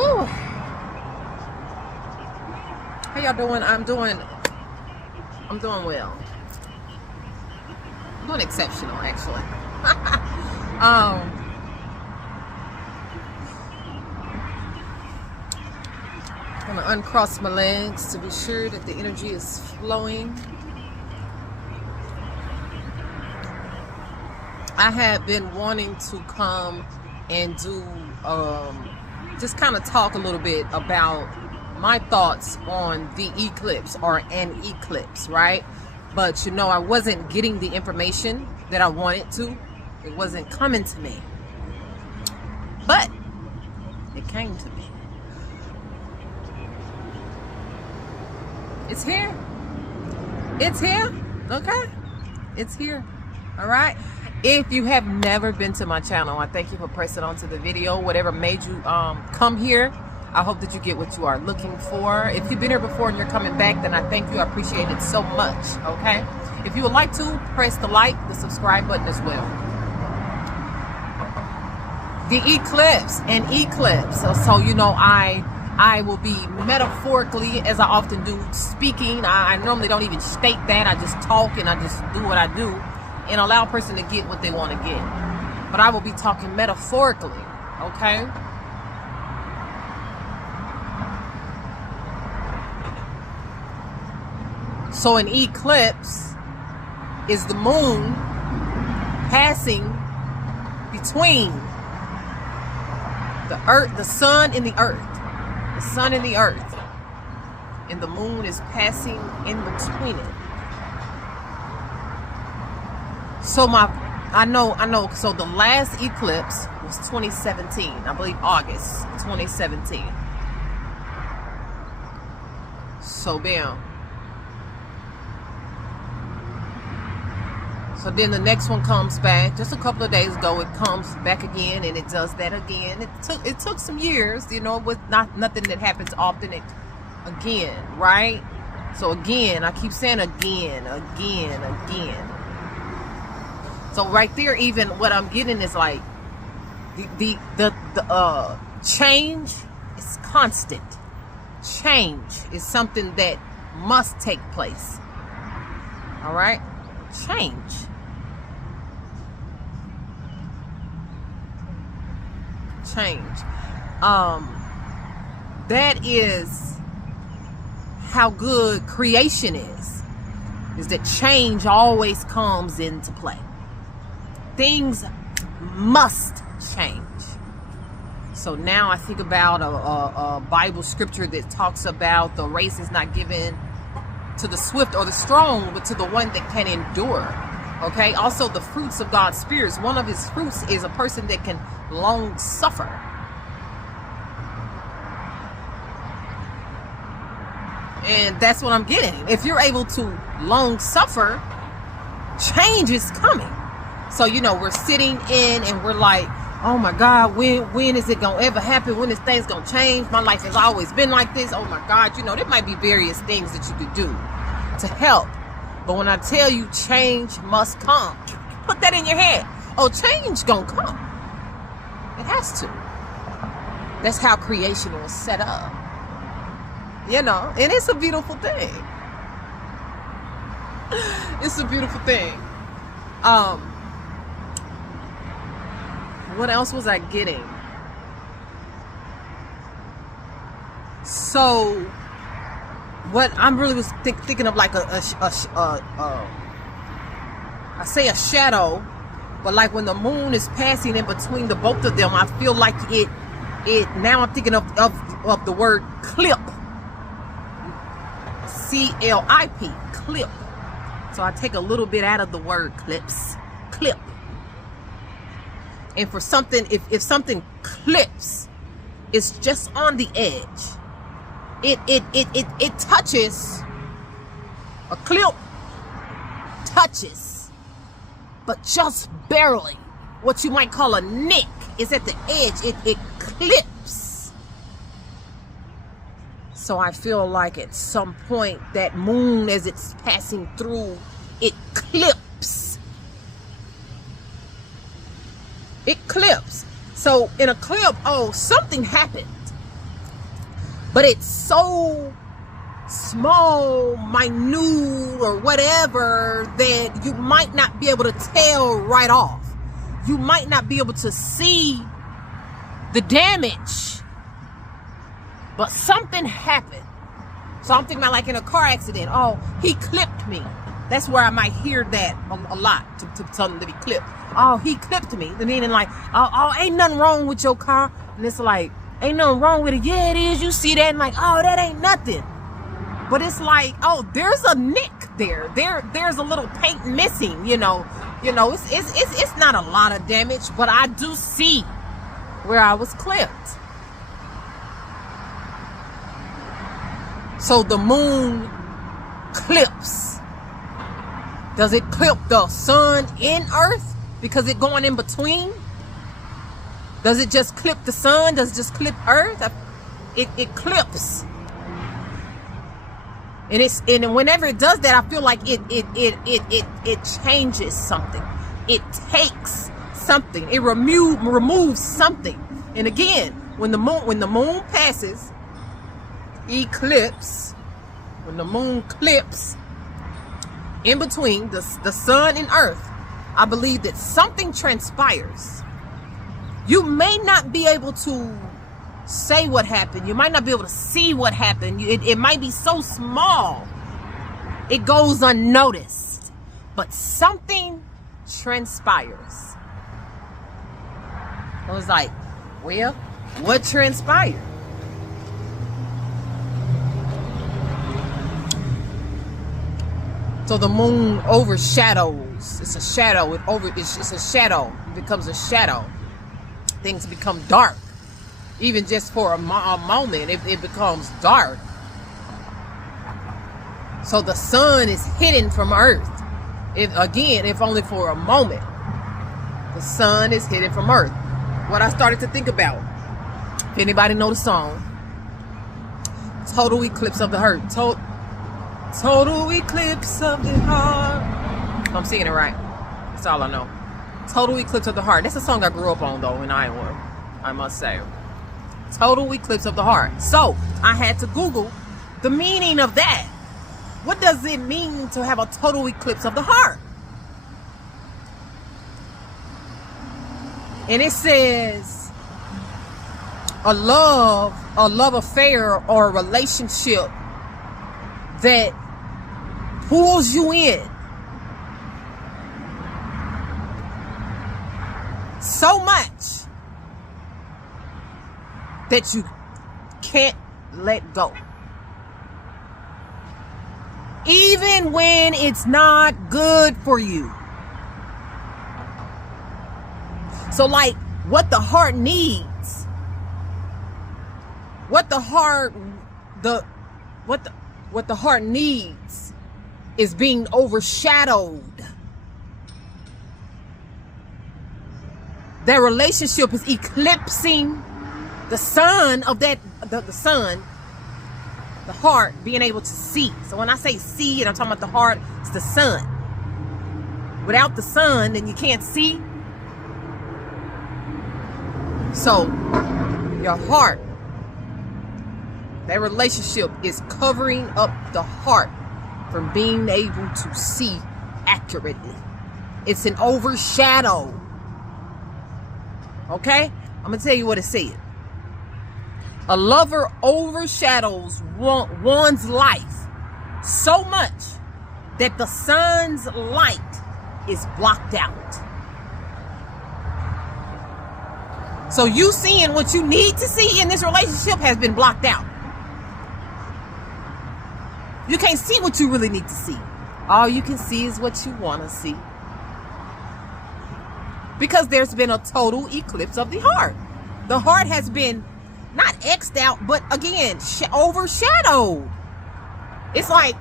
Whew. How y'all doing? I'm doing well. I'm doing exceptional, actually. I'm gonna uncross my legs to be sure that the energy is flowing. I have been wanting to come and do just kind of talk a little bit about my thoughts on the eclipse or an eclipse, right? But you know, I wasn't getting the information that I wanted to. It wasn't coming to me, but it came to me. It's here. It's here. Okay, it's here. All right. If you have never been to my channel, I thank you for pressing onto the video. Whatever made you come here, I hope that you get what you are looking for. If you've been here before and you're coming back, then I thank you. I appreciate it so much. Okay. If you would like to, press the like, the subscribe button as well. The eclipse, an eclipse. So you know, I will be metaphorically, as I often do, speaking. I normally don't even state that. I just talk and I just do what I do and allow a person to get what they want to get. But I will be talking metaphorically, okay? So an eclipse is the moon passing between the earth, the sun and the earth. The sun and the earth. And the moon is passing in between it. So I know. So the last eclipse was 2017. I believe August 2017. So bam. So then the next one comes back. Just a couple of days ago, it comes back again, and it does that again. It took some years. You know, it was nothing that happens often. Again, right? So again, I keep saying again. So right there, even what I'm getting is like the change is constant. Change is something that must take place. All right, change. That is how good creation is that change always comes into play. Things must change. So now I think about a Bible scripture that talks about the race is not given to the swift or the strong, but to the one that can endure. Okay. Also, the fruits of God's spirits. One of his fruits is a person that can long suffer. And that's what I'm getting. If you're able to long suffer, change is coming. So, you know, we're sitting in and we're like, oh my God, when is it going to ever happen? When is things going to change? My life has always been like this. Oh my God, you know, there might be various things that you could do to help. But when I tell you change must come, put that in your head. Oh, change going to come. It has to. That's how creation was set up. You know, and it's a beautiful thing. It's a beautiful thing. What else was I getting? So, what I'm really was thinking of, like I say a shadow, but like when the moon is passing in between the both of them, I feel like it. Now I'm thinking of the word clip. C-L-I-P, clip. So I take a little bit out of the word clips, clip. And for something, if something clips, it's just on the edge. It touches. A clip touches, but just barely. What you might call a nick is at the edge. It clips. So I feel like at some point that moon, as it's passing through, it clips. It clips. So in a clip, oh, something happened. but it's so small, minute, or whatever that you might not be able to tell right off. You might not be able to see the damage, but something happened. So I'm thinking about like in a car accident. Oh, he clipped me. That's where I might hear that a lot, to tell them to be clipped. Oh, he clipped me. The meaning like, oh, ain't nothing wrong with your car. And it's like, ain't nothing wrong with it. Yeah, it is. You see that and like, oh, that ain't nothing. But it's like, oh, there's a nick there. There's a little paint missing. You know, it's not a lot of damage, but I do see where I was clipped. So the moon clips. Does it clip the sun in Earth because it going in between? Does it just clip the sun? Does it just clip Earth? It clips. And whenever it does that, I feel like it changes something. It takes something. It removes something. And again, when the moon passes, eclipse, when the moon clips in between the sun and Earth, I believe that something transpires. You may not be able to say what happened. You might not be able to see what happened. It might be so small it goes unnoticed, but something transpires. I was like, well, what transpired? So the moon overshadows. It's a shadow. It's a shadow. It becomes a shadow. Things become dark. Even just for a moment, it becomes dark. So the sun is hidden from Earth. If only for a moment. The sun is hidden from Earth. What I started to think about. If anybody know the song, Total Eclipse of the Heart. Total Eclipse of the Heart. I'm singing it right. That's all I know. Total Eclipse of the Heart. That's a song I grew up on though in Iowa, I must say. Total Eclipse of the Heart. So I had to Google the meaning of that. What does it mean to have a total eclipse of the heart? And it says a love affair or a relationship that pulls you in so much that you can't let go. Even when it's not good for you. So like what the heart needs, what the heart needs is being overshadowed. That relationship is eclipsing the sun of that, the sun, the heart being able to see. So when I say see, and I'm talking about the heart, it's the sun. Without the sun, then you can't see. So your heart, that relationship is covering up the heart from being able to see accurately. It's an overshadow. Okay? I'm going to tell you what it said. A lover overshadows one's life so much that the sun's light is blocked out. So you seeing what you need to see in this relationship has been blocked out. You can't see what you really need to see. All you can see is what you want to see. Because there's been a total eclipse of the heart. The heart has been not X'd out, but again, overshadowed. It's like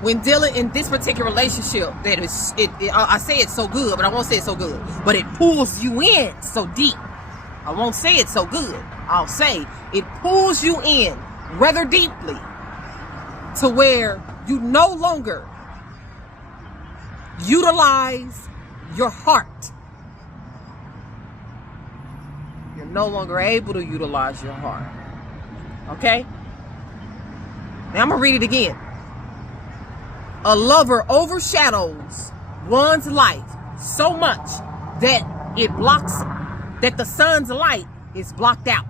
when dealing in this particular relationship that is, I say it's so good, but I won't say it's so good. But it pulls you in so deep. I won't say it's so good. I'll say it pulls you in rather deeply to where you no longer utilize your heart. You're no longer able to utilize your heart. Okay? Now I'm going to read it again. A lover overshadows one's life so much that that the sun's light is blocked out,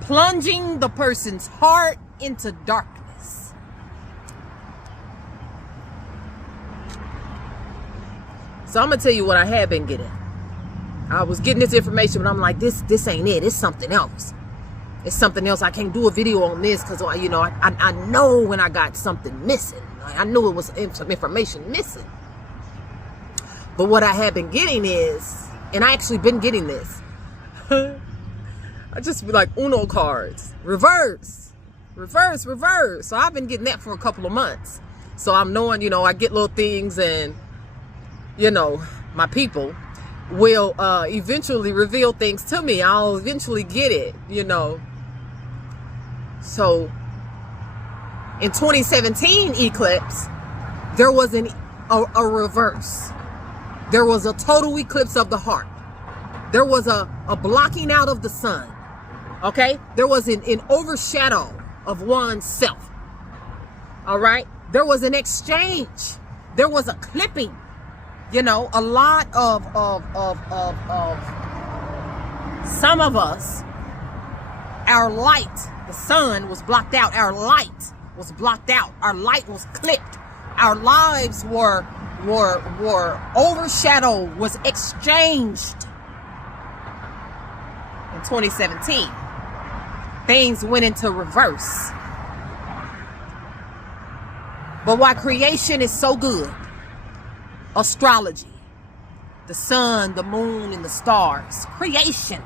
plunging the person's heart into darkness. So I'm going to tell you what I have been getting. I was getting this information, but I'm like, this ain't it. It's something else. It's something else. I can't do a video on this because, you know, I know when I got something missing. I knew it was some information missing. But what I have been getting is, and I actually been getting this, I just be like Uno cards. Reverse. Reverse, reverse. So I've been getting that for a couple of months. So I'm knowing, you know, I get little things and, you know, my people will eventually reveal things to me. I'll eventually get it, you know. So in 2017 eclipse, there was a reverse. There was a total eclipse of the heart. There was a blocking out of the sun. Okay? There was an overshadow of one's self. All right? There was an exchange. There was a clipping. You know, a lot of some of us, our light, the sun was blocked out. Our light was blocked out. Our light was clipped. Our lives were overshadowed, was exchanged. In 2017, things went into reverse. But why creation is so good, astrology, the sun, the moon, and the stars, creation.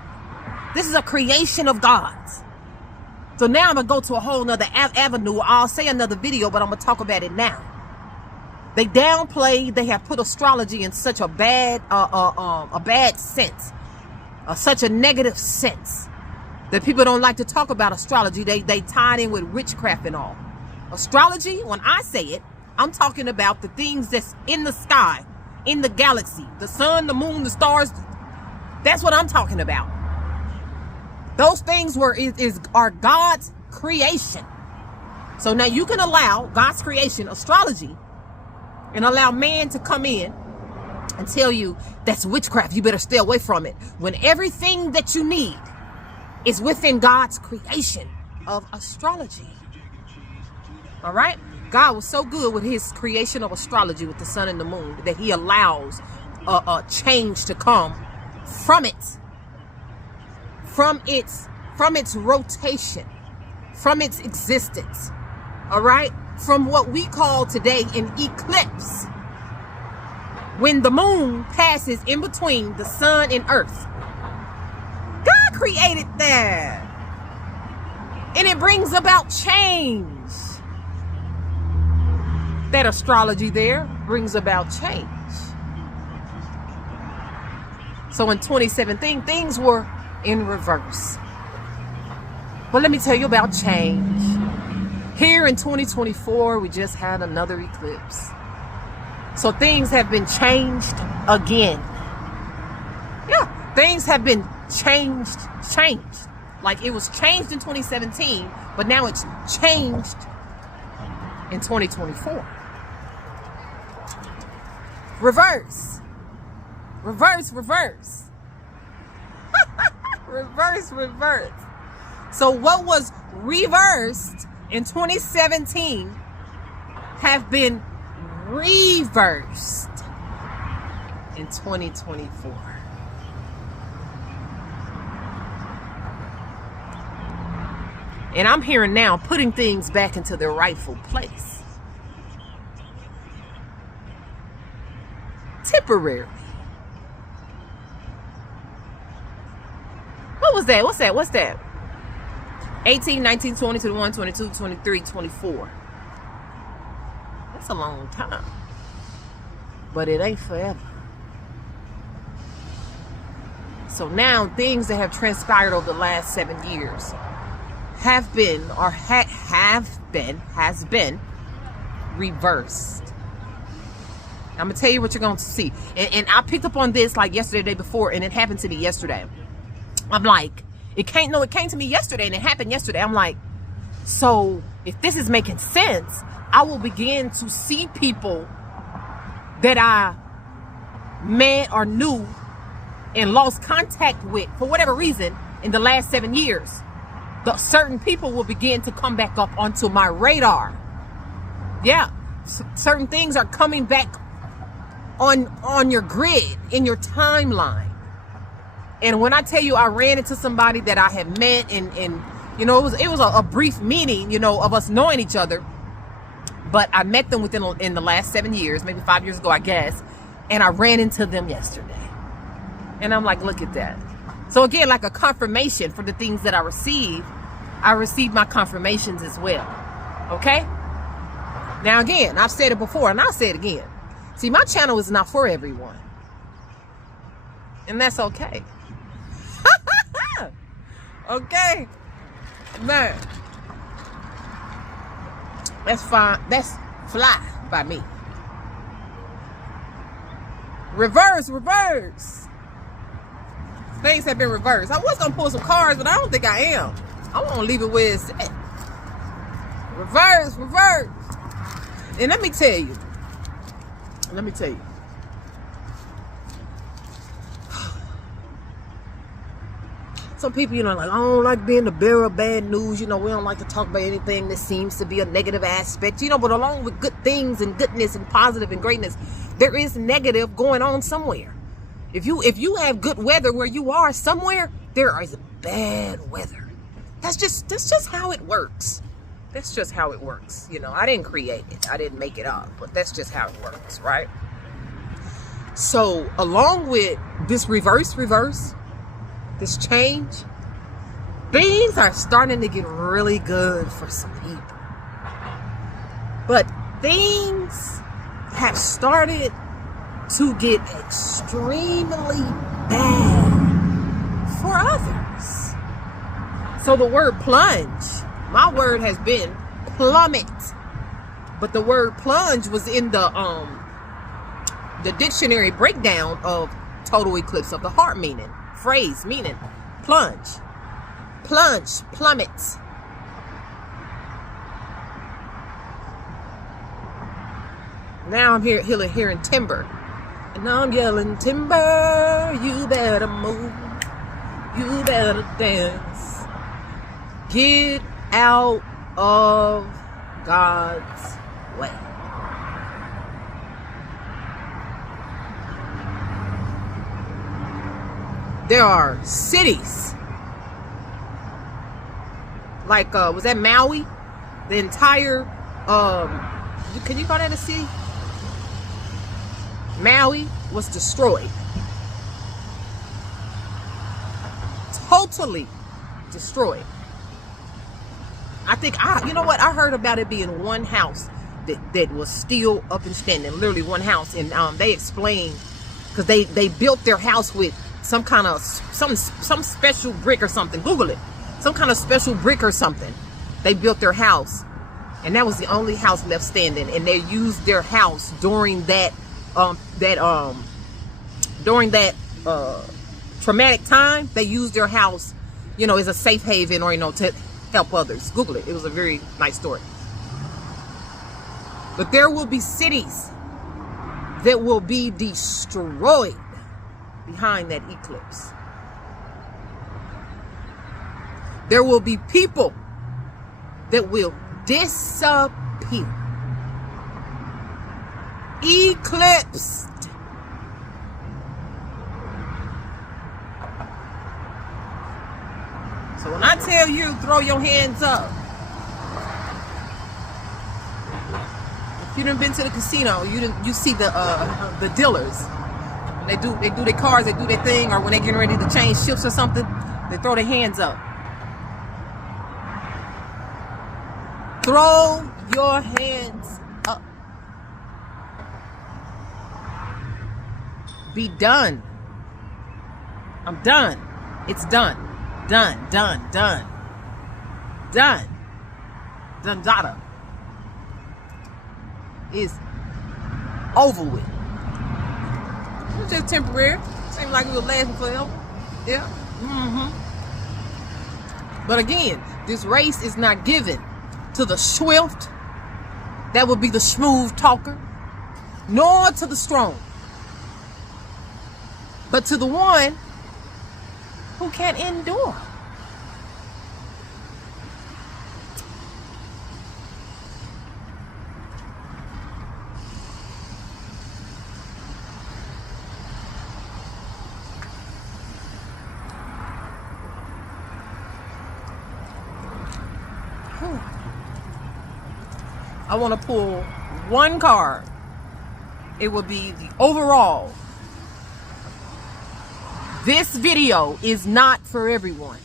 This is a creation of God's. So now I'm going to go to a whole nother avenue. I'll say another video, but I'm going to talk about it now. They downplay, they have put astrology in such a bad sense, such a negative sense, that people don't like to talk about astrology. They tie it in with witchcraft and all. Astrology, when I say it, I'm talking about the things that's in the sky, in the galaxy, the sun, the moon, the stars. That's what I'm talking about. Those things are God's creation. So now you can allow God's creation, astrology, and allow man to come in and tell you that's witchcraft. You better stay away from it. When everything that you need is within God's creation of astrology. All right? God was so good with his creation of astrology with the sun and the moon that he allows a change to come from it. From its rotation, from its existence. All right? From what we call today an eclipse. When the moon passes in between the sun and earth. God created that. And it brings about change. That astrology there brings about change. So in 2017, things were in reverse. But let me tell you about change. Here in 2024, we just had another eclipse. So things have been changed again. Yeah, things have been changed. Like it was changed in 2017, but now it's changed in 2024. Reverse. Reverse, reverse. Reverse, reverse. So what was reversed in 2017 have been reversed in 2024. And I'm hearing now putting things back into their rightful place. Temporary. What was that? What's that? 18, 19, 20, 21, 22, 23, 24. That's a long time. But it ain't forever. So now things that have transpired over the last 7 years have been has been reversed. I'm gonna tell you what you're going to see. And I picked up on this like yesterday, the day before, and it happened to me yesterday. I'm like, It came to me yesterday, and it happened yesterday. I'm like, so if this is making sense, I will begin to see people that I met or knew and lost contact with for whatever reason in the last 7 years. The certain people will begin to come back up onto my radar. Yeah, certain things are coming back on your grid, in your timeline. And when I tell you I ran into somebody that I had met, and you know, it was a brief meeting, you know, of us knowing each other, but I met them in the last 7 years, maybe 5 years ago, I guess, and I ran into them yesterday. And I'm like, look at that. So again, like a confirmation for the things that I receive my confirmations as well. Okay? Now again, I've said it before and I'll say it again. See, my channel is not for everyone. And that's okay. Okay? Man. That's fine. That's fly by me. Reverse. Things have been reversed. I was going to pull some cards, but I don't think I am. I want to leave it where it's at. Reverse. And let me tell you. Some people, you know, like, I don't like being the bearer of bad news. You know, we don't like to talk about anything that seems to be a negative aspect. You know, but along with good things and goodness and positive and greatness, there is negative going on somewhere. If you have good weather where you are somewhere, there is bad weather. That's just how it works. That's just how it works. You know, I didn't create it. I didn't make it up, but that's just how it works, right? So along with this reverse, this change, things are starting to get really good for some people. But things have started to get extremely bad for others. So the word plunge, my word has been plummet. But the word plunge was in the dictionary breakdown of total eclipse of the heart meaning. Phrase meaning plunge, plummet. Now I'm hearing timber, and now I'm yelling timber. You better move, you better dance. Get out of God's way. There are cities like was that Maui? The entire can you call that a city? Maui was destroyed. Totally destroyed. I think you know what? I heard about it being one house that was still up and standing, literally one house, and they explained because they built their house with some kind of some special brick or something. Google it. Some kind of special brick or something. They built their house, and that was the only house left standing. And they used their house during that traumatic time. They used their house, you know, as a safe haven, or, you know, to help others. Google it. It was a very nice story. But there will be cities that will be destroyed behind that eclipse. There will be people that will disappear. Eclipsed. So when I tell you throw your hands up, if you done been to the casino, you see the dealers. They do their cards, they do their thing, or when they getting ready to change ships or something, they throw their hands up. Throw your hands up. Be done. I'm done. It's done. Done. Done. It's over with. It was just temporary. Seemed like it was lasting forever. Yeah. But again, this race is not given to the swift, that would be the smooth talker, nor to the strong, but to the one who can endure. I want to pull one card. It will be the overall. This video is not for everyone.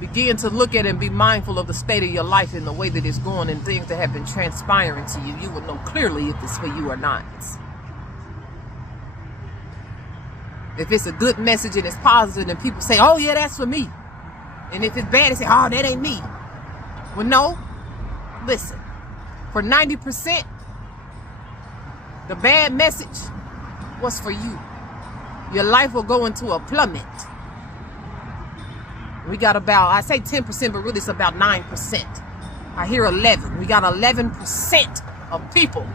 Begin to look at and be mindful of the state of your life and the way that it's going and things that have been transpiring to you. You will know clearly if it's for you or not. If it's a good message and it's positive and people say, oh yeah, that's for me. And if it's bad, they say, oh, that ain't me. Well, no. Listen, for 90%, the bad message was for you. Your life will go into a plummet. We got about, I say 10%, but really it's about 9%. I hear 11. We got 11% of people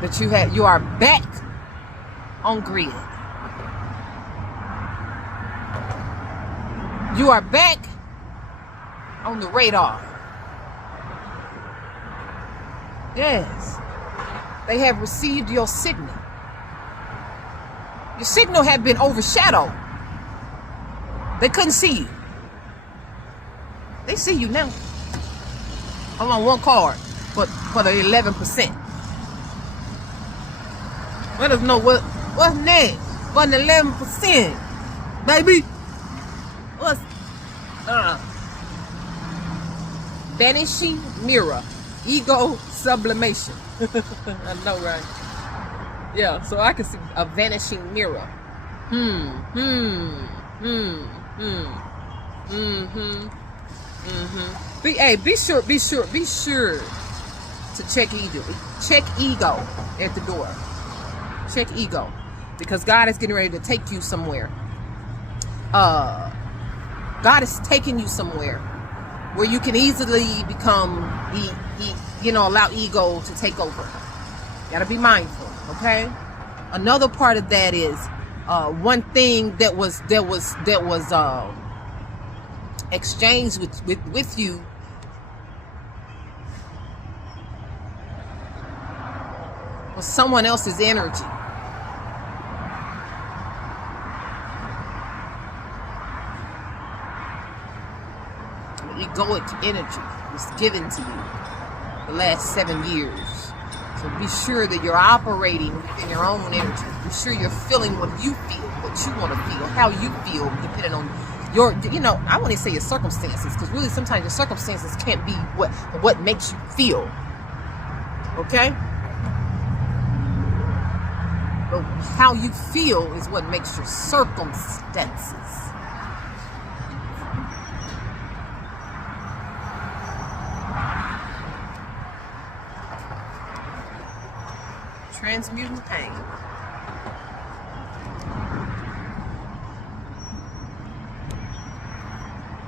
that you are back on grid. You are back on the radar. Yes. They have received your signal. Your signal had been overshadowed. They couldn't see you. They see you now. I'm on one card for the 11%. Let us know what's next for the 11%, baby. What's vanishing mirror, ego sublimation. I know, right? Yeah, so I can see a vanishing mirror. Be sure to check ego. Check ego at the door. Check ego, because God is getting ready to take you somewhere. God is taking you somewhere where you can easily become, allow ego to take over. You gotta be mindful, okay? Another part of that is one thing that was exchanged with you was someone else's energy. Egoic energy was given to you the last 7 years. So be sure that you're operating within your own energy. Be sure you're feeling what you feel, what you want to feel, how you feel, depending on your, I want to say your circumstances, because really sometimes your circumstances can't be what makes you feel. Okay? But how you feel is what makes your circumstances. Transmuting pain.